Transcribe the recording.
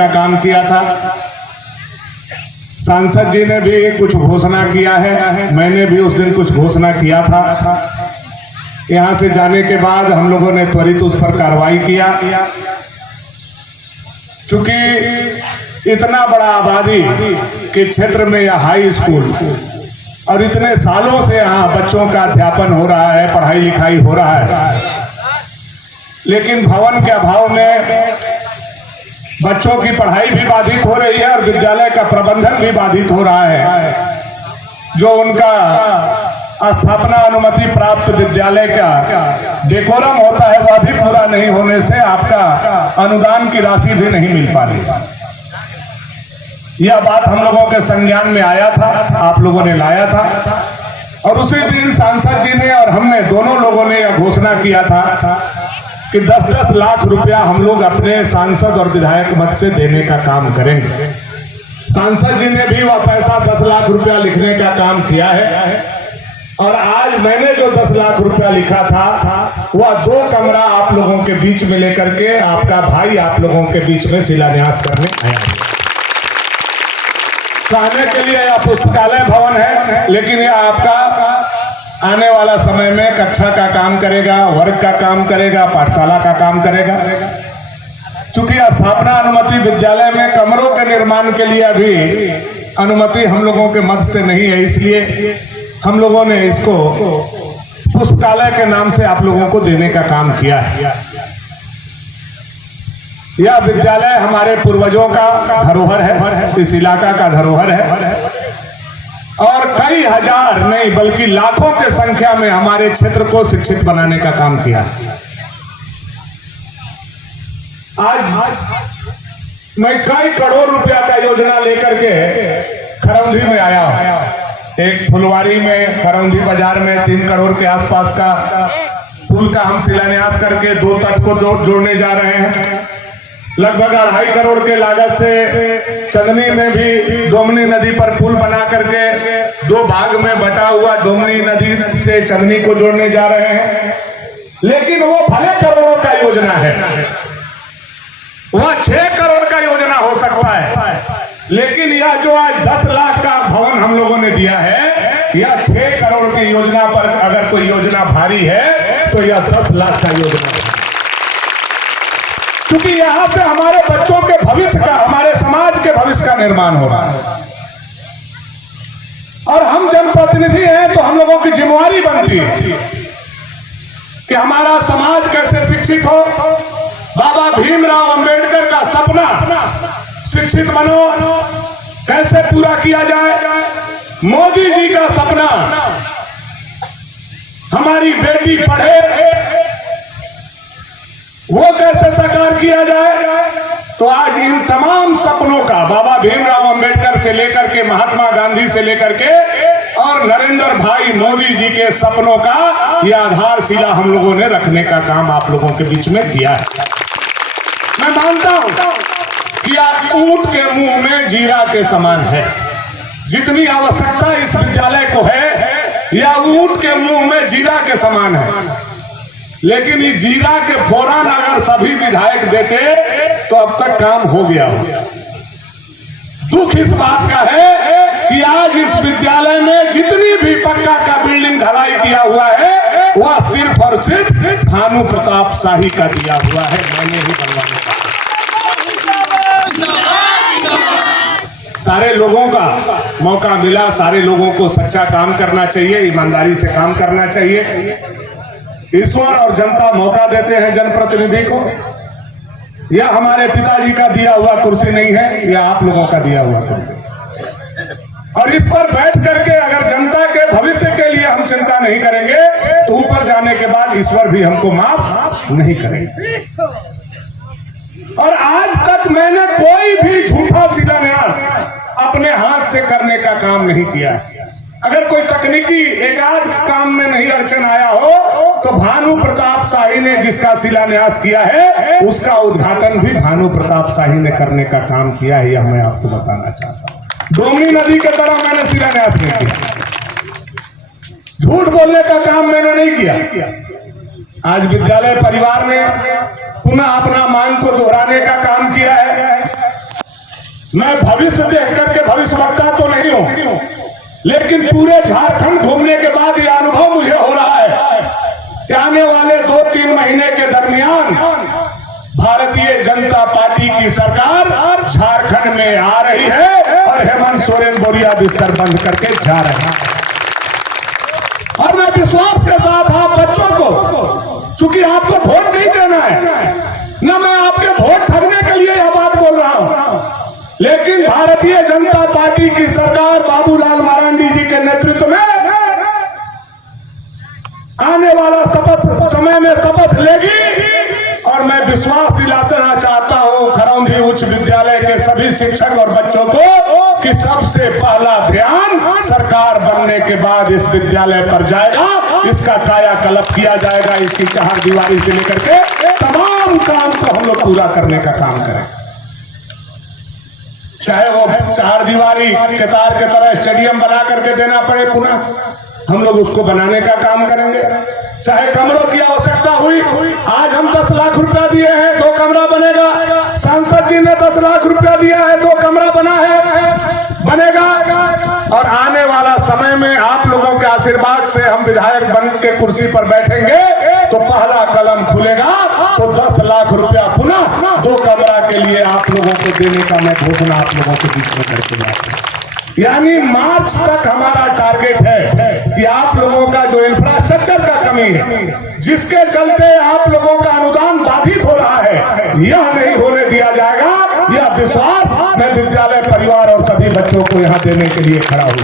का काम किया था। सांसद जी ने भी कुछ घोषणा किया है, मैंने भी उस दिन कुछ घोषणा किया था। यहाँ से जाने के बाद हम लोगों ने त्वरित उस पर कार्रवाई किया। चूंकि इतना बड़ा आबादी के क्षेत्र में यह हाई स्कूल और इतने सालों से यहाँ बच्चों का अध्यापन हो रहा है, पढ़ाई लिखाई हो रहा है, लेकिन भवन के अभाव में बच्चों की पढ़ाई भी बाधित हो रही है और विद्यालय का प्रबंधन भी बाधित हो रहा है। जो उनका स्थापना अनुमति प्राप्त विद्यालय का डेकोरम होता है वह भी पूरा नहीं होने से आपका अनुदान की राशि भी नहीं मिल पा रही। यह बात हम लोगों के संज्ञान में आया था, आप लोगों ने लाया था और उसी दिन सांसद जी ने और हमने दोनों लोगों ने यह घोषणा किया था कि 10-10 लाख रुपया हम लोग अपने सांसद और विधायक मद से देने का काम करेंगे। सांसद जी ने भी वह पैसा 10 लाख रुपया लिखने का काम किया है और आज मैंने जो 10 लाख रुपया लिखा था वह 2 कमरा आप लोगों के बीच में लेकर के आपका भाई आप लोगों के बीच में शिलान्यास करने आया है। कहने के लिए यह पुस्तकालय भवन है, लेकिन यह आपका आने वाला समय में कक्षा का काम करेगा, वर्ग का काम करेगा, पाठशाला का काम करेगा। चूंकि स्थापना अनुमति विद्यालय में कमरों के निर्माण के लिए अभी अनुमति हम लोगों के मद से नहीं है, इसलिए हम लोगों ने इसको पुस्तकालय के नाम से आप लोगों को देने का काम किया है। यह विद्यालय हमारे पूर्वजों का धरोहर है, इस इलाका का धरोहर है और कई हजार नहीं बल्कि लाखों के संख्या में हमारे क्षेत्र को शिक्षित बनाने का काम किया। आज मैं कई करोड़ रुपया का योजना लेकर के खरौंधी में आया हूं। एक फुलवारी में खरौंधी बाजार में 3 करोड़ के आसपास का पुल का हम शिलान्यास करके 2 तट को जोड़ने जा रहे हैं। लगभग 2.5 करोड़ के लागत से चंदनी में भी डोमनी नदी पर पुल बना करके 2 भाग में बटा हुआ डोमनी नदी से चंदनी को जोड़ने जा रहे हैं। लेकिन वो भले करोड़ों का योजना है, वह 6 करोड़ का योजना हो सकता है, लेकिन यह जो आज 10 लाख का भवन हम लोगों ने दिया है, यह 6 करोड़ की योजना पर अगर कोई योजना भारी है तो यह 10 लाख का योजना है। क्योंकि यहां से हमारे बच्चों के भविष्य का, हमारे समाज के भविष्य का निर्माण हो रहा है और हम जनप्रतिनिधि हैं तो हम लोगों की जिम्मेवारी बनती है कि हमारा समाज कैसे शिक्षित हो। बाबा भीमराव अंबेडकर का सपना शिक्षित बनो कैसे पूरा किया जाए, मोदी जी का सपना हमारी बेटी पढ़े वो कैसे साकार किया जाए। तो आज इन तमाम सपनों का बाबा भीमराव अंबेडकर से लेकर के महात्मा गांधी से लेकर के और नरेंद्र भाई मोदी जी के सपनों का यह आधारशिला हम लोगों ने रखने का काम आप लोगों के बीच में किया है। मैं मानता हूं कि आप ऊंट के मुंह में जीरा के समान है। जितनी आवश्यकता इस विद्यालय को है यह ऊंट के मुंह में जीरा के समान है, लेकिन इस जीरा के फौरन अगर सभी विधायक देते तो अब तक काम हो गया हो। दुख इस बात का है कि आज इस विद्यालय में जितनी भी पक्का का बिल्डिंग ढलाई किया हुआ है वह सिर्फ और सिर्फ भानु प्रताप शाही का दिया हुआ है, मैंने ही बनवाने का। सारे लोगों का मौका मिला, सारे लोगों को सच्चा काम करना चाहिए, ईमानदारी से काम करना चाहिए। ईश्वर और जनता मौका देते हैं जनप्रतिनिधि को। यह हमारे पिताजी का दिया हुआ कुर्सी नहीं है, यह आप लोगों का दिया हुआ कुर्सी, और इस पर बैठ करके अगर जनता के भविष्य के लिए हम चिंता नहीं करेंगे तो ऊपर जाने के बाद ईश्वर भी हमको माफ नहीं करेंगे। और आज तक मैंने कोई भी झूठा शिलान्यास अपने हाथ से करने का काम नहीं किया। अगर कोई तकनीकी एकाध काम में नहीं अड़चन आया हो तो भानु प्रताप शाही ने जिसका शिलान्यास किया है उसका उद्घाटन भी भानु प्रताप शाही ने करने का काम किया है, यह मैं आपको बताना चाहता हूं। डोमनी नदी के तरह मैंने शिलान्यास नहीं किया, झूठ बोलने का काम मैंने नहीं किया। आज विद्यालय परिवार ने पुनः अपना मांग को दोहराने का काम किया है। मैं भविष्य देख करके भविष्यवक्ता तो नहीं हूं, लेकिन पूरे झारखंड घूमने के बाद यह अनुभव मुझे हो रहा है कि आने वाले 2-3 महीने के दरमियान भारतीय जनता पार्टी की सरकार झारखंड में आ रही है और हेमंत सोरेन बोरिया बिस्तर बंद करके जा रहे हैं। और मैं विश्वास के साथ आप बच्चों को, चूंकि आपको वोट नहीं देना है, न मैं आपके वोट ठगने के लिए यह बात बोल रहा हूं, लेकिन भारतीय जनता पार्टी की सरकार बाबूलाल मरांडी जी के नेतृत्व में आने वाला समय में शपथ लेगी। और मैं विश्वास दिलाना चाहता हूं खरौंधी उच्च विद्यालय के सभी शिक्षक और बच्चों को कि सबसे पहला ध्यान सरकार बनने के बाद इस विद्यालय पर जाएगा, इसका कायाकल्प किया जाएगा, इसकी चारदीवारी से लेकर के तमाम काम को हम लोग पूरा करने का काम करें। चाहे वो चारदीवारी के तार के तरह स्टेडियम बना करके देना पड़े पुनः, हम लोग उसको बनाने का काम करेंगे। चाहे कमरों की आवश्यकता हुई, आज हम 10 लाख रुपया दिए हैं, 2 कमरा बनेगा। सांसद जी ने 10 लाख रुपया दिया है, 2 कमरा बनेगा। और आने वाला समय में आप लोगों के आशीर्वाद से हम विधायक बन के कुर्सी पर बैठेंगे तो पहला कलम खुलेगा, तो 10 लाख रुपया पुनः 2 कमरा के लिए आप लोगों को देने का मैं घोषणा आप लोगों के बीच में करके जाता हूं। यानी मार्च तक हमारा टारगेट है कि आप लोगों का जो इंफ्रास्ट्रक्चर का कमी है, जिसके चलते आप लोगों का अनुदान बाधित हो रहा है, यह नहीं होने दिया जाएगा। यह विश्वास मैं विद्यालय परिवार और सभी बच्चों को यहां देने के लिए खड़ा हूं।